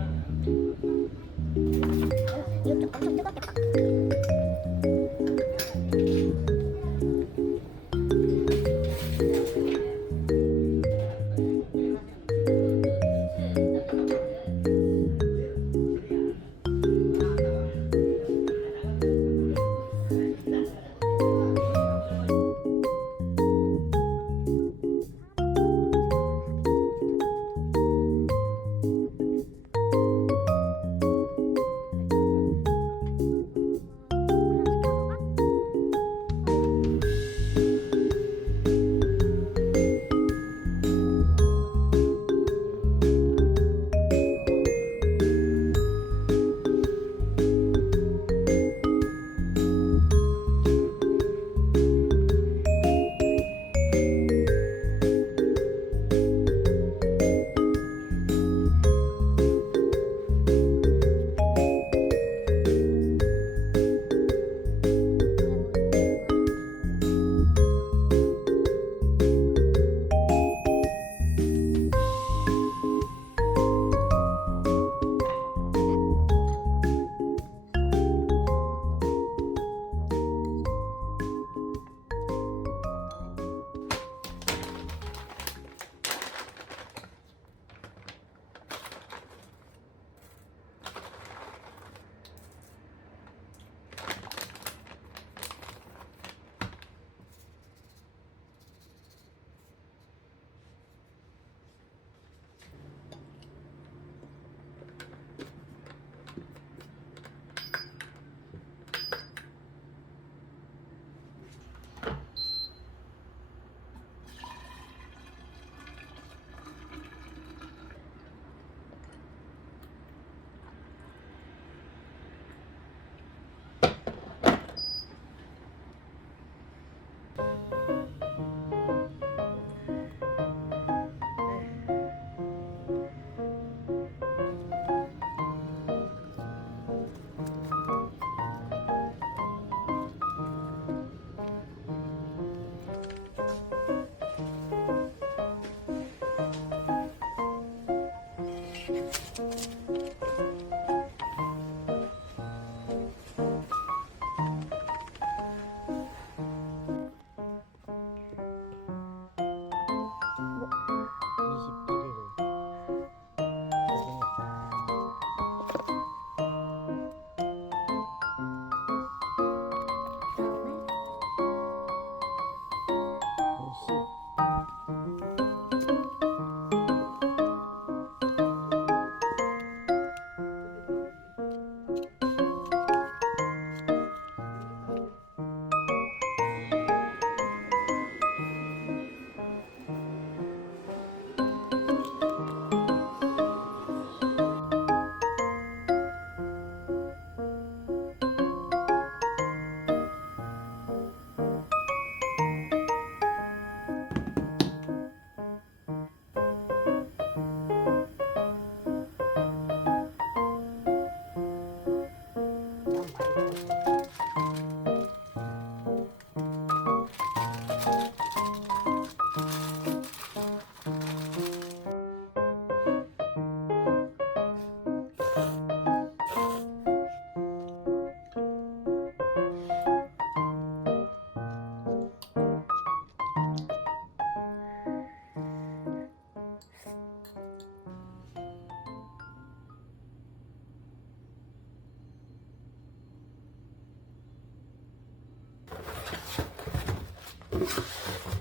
Yeah. 어.